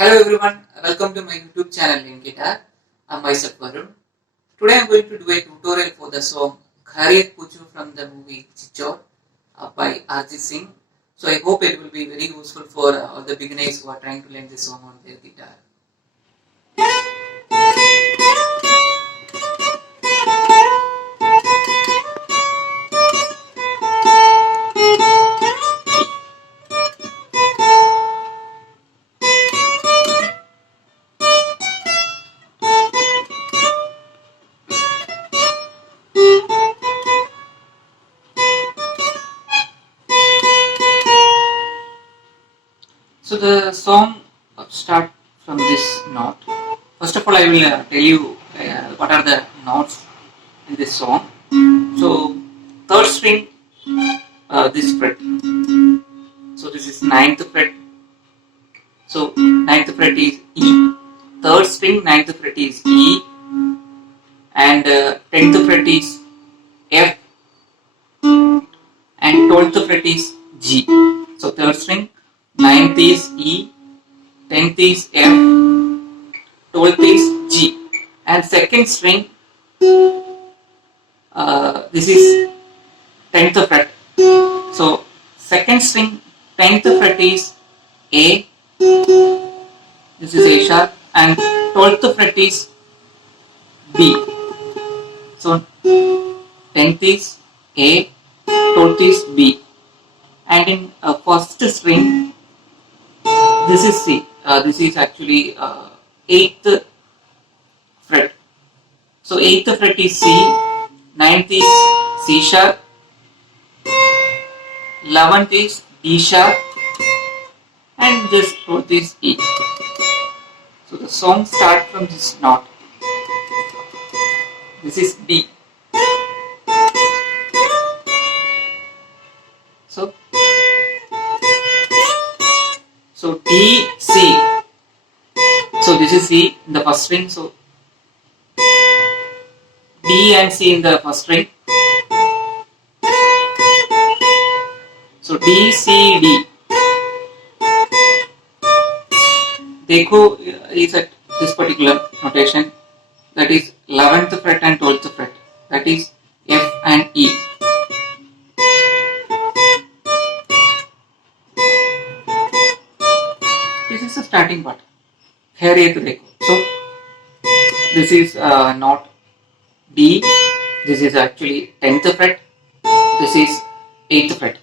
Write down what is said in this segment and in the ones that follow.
Hello everyone, welcome to my YouTube channel in Guitar. I'm myself Varun. Today I'm going to do a tutorial for the song Khairiyat Pucho from the movie Chhichhore by Singh. So I hope it will be very useful for all the beginners who are trying to learn this song on their guitar. So the song start from this note. First of all, I will tell you what are the notes in this song. So third string, this fret. So this is ninth fret. So ninth fret is E. Third string ninth fret is E, and 10th fret is F, and 12th fret is G. So third string, 9th is E, 10th is F, 12th is G, and second string, this is 10th fret. So second string, 10th fret is A, this is A sharp, and 12th fret is B. So 10th is A, 12th is B, and in first string, this is C. This is actually 8th fret. So 8th fret is C, 9th is C sharp, 11th is D sharp, and this 12th is E. So the song starts from this note. This is D. So D, C. So this is C in the first string. So D and C in the first string. So D, C, D. Dekho is at this particular notation, that is 11th fret and 12th fret, that is F and E. This is the starting part. Khairiyat dekho. So this is not D. This is actually 10th fret. This is 8th fret.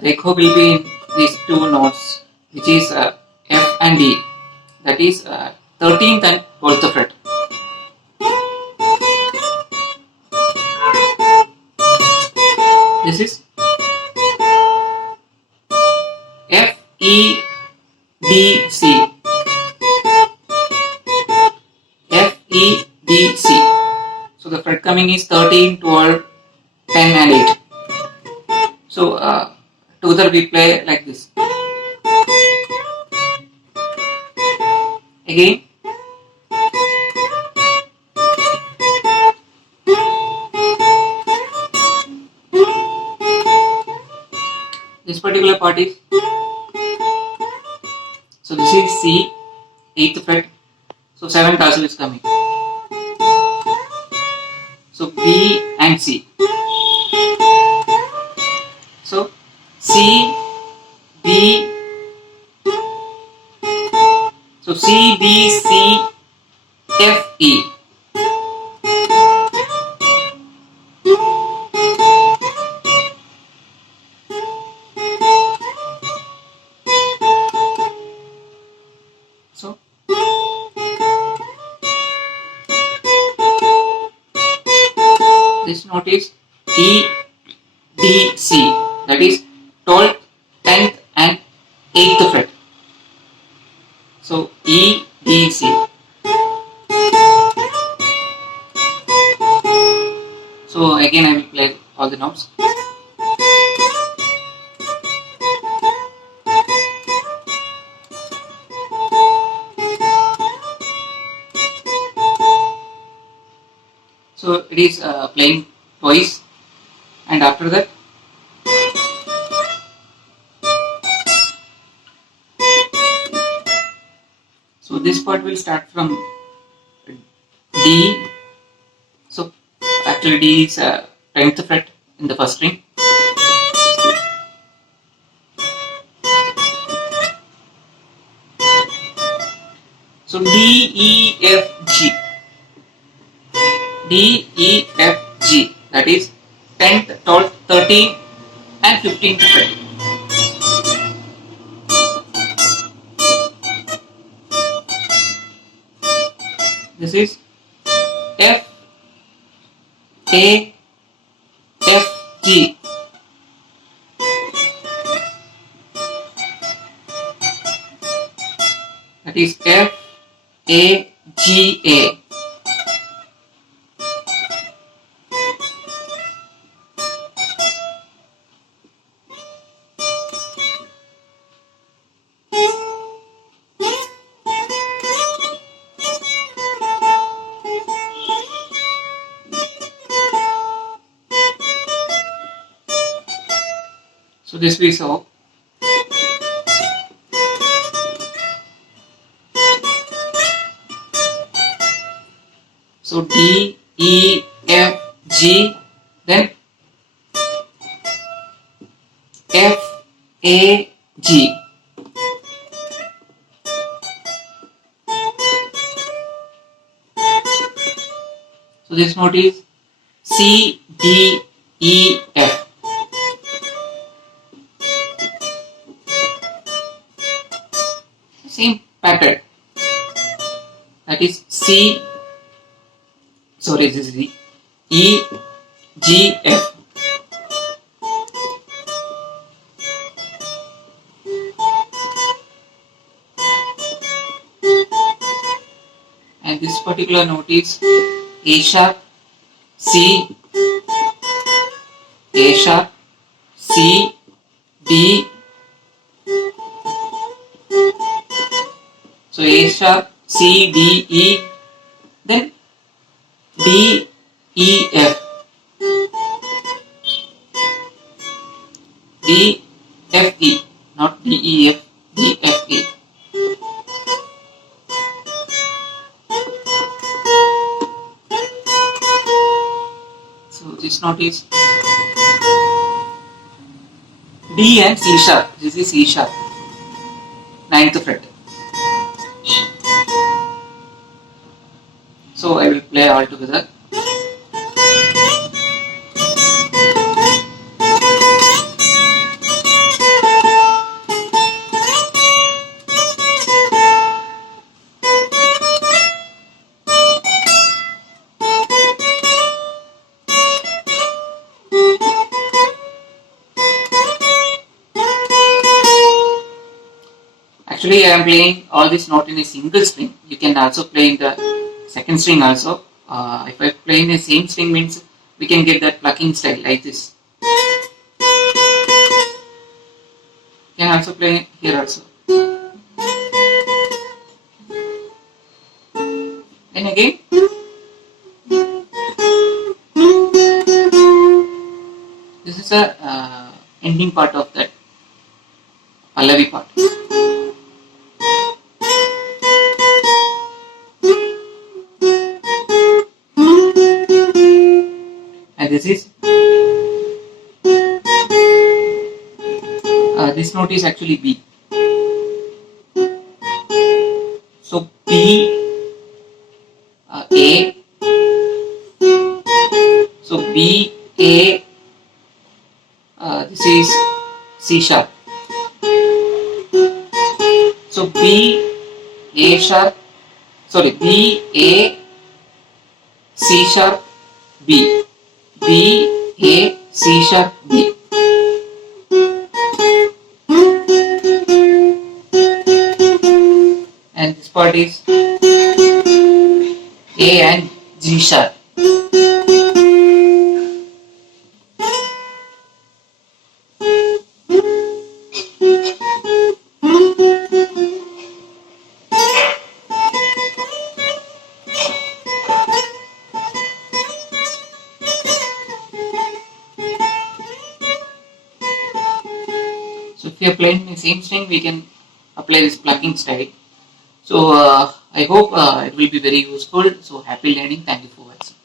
Dekho will be in these two notes, which is F and E. That is 13th and 12th fret. This is F, E, D, C. F, E, D, C. So the fret coming is 13, 12, 10 and 8. So together we play like this. Again. This particular part is, so this is C, 8th fret, so 7th also is coming. So B and C. So C, B, so C, B, C, F, E. So this note is E, D, C, that is 12th, 10th and 8th fret. So E, D, C. So again I will play all the notes. So it is playing twice, and after that So this part will start from D. So actually D is 10th fret in the first string. So D, E, F, G. D, E, F, G. That is 10th, 12th, 13th and 15th fret. This is F, A, F, G. That is F, A, G, A. So this we saw. So D, E, F, G, then F, A, G. So this note is C, D, E, F. Same pattern. That is C. Sorry, this is D. E, G, F. And this particular note is A sharp, C, A sharp, C, D. So A sharp, C, D, E, then D, E, F. D, F, E, not D, E, F, D, F, E. So this note is D and C sharp. This is C sharp, 9th fret. So I will play all together. Actually, I am playing all this note in a single string. You can also play in the second string also. If I play in the same string means we can get that plucking style like this. You can also play here also. Then again. This is the ending part of that Pallavi part. And this is this note is actually B. So B, A. So B, A. This is C sharp. So B, A sharp. Sorry, B, A, C sharp, B. B, A, C sharp, B. And this part is A and G sharp. So if we are playing in the same string, we can apply this plucking style. So I hope it will be very useful. So happy learning. Thank you for watching.